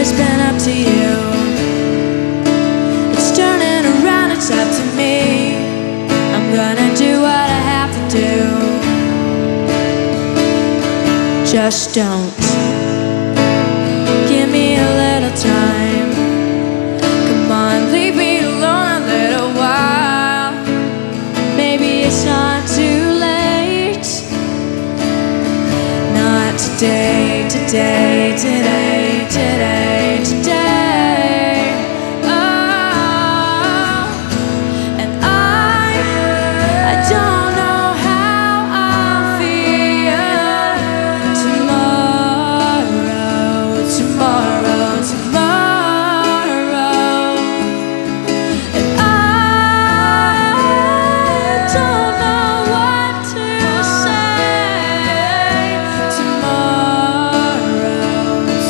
always been up to you. It's turning around, it's up to me. I'm gonna do what I have to do. Just don't give me a little time. Come on, leave me alone a little while. Maybe it's not too late. Not today, today, today, today, today. Oh, and I don't know how I'll feel tomorrow, tomorrow, tomorrow. And I don't know what to say tomorrow,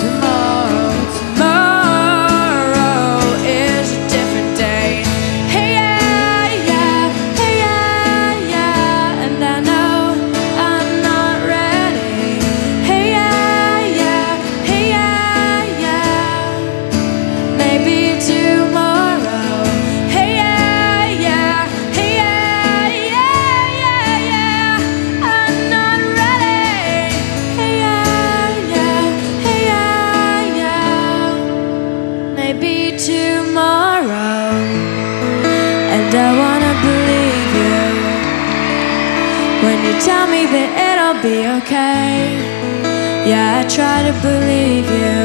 tomorrow, tomorrow is a different day. Hey yeah, yeah, hey yeah, yeah, and I know I'm not ready. Hey yeah, yeah, hey yeah, yeah, maybe tomorrow. Hey yeah, yeah, hey yeah, yeah, yeah, yeah, I'm not ready. Hey yeah, yeah, hey yeah, yeah, maybe tomorrow. And I wanna believe you when you tell me that it'll be okay. Yeah, I try to believe you.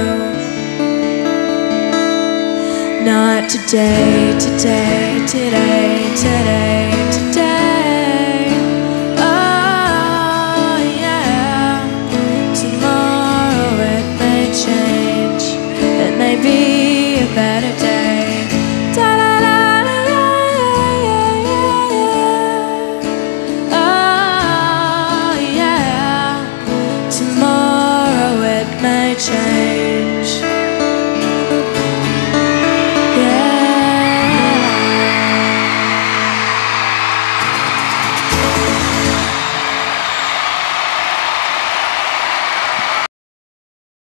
Not today, today, today, today, today. Oh yeah, tomorrow it may change. It may be a better day. Da da da da da, yeah, yeah, yeah. Oh yeah, tomorrow it may change.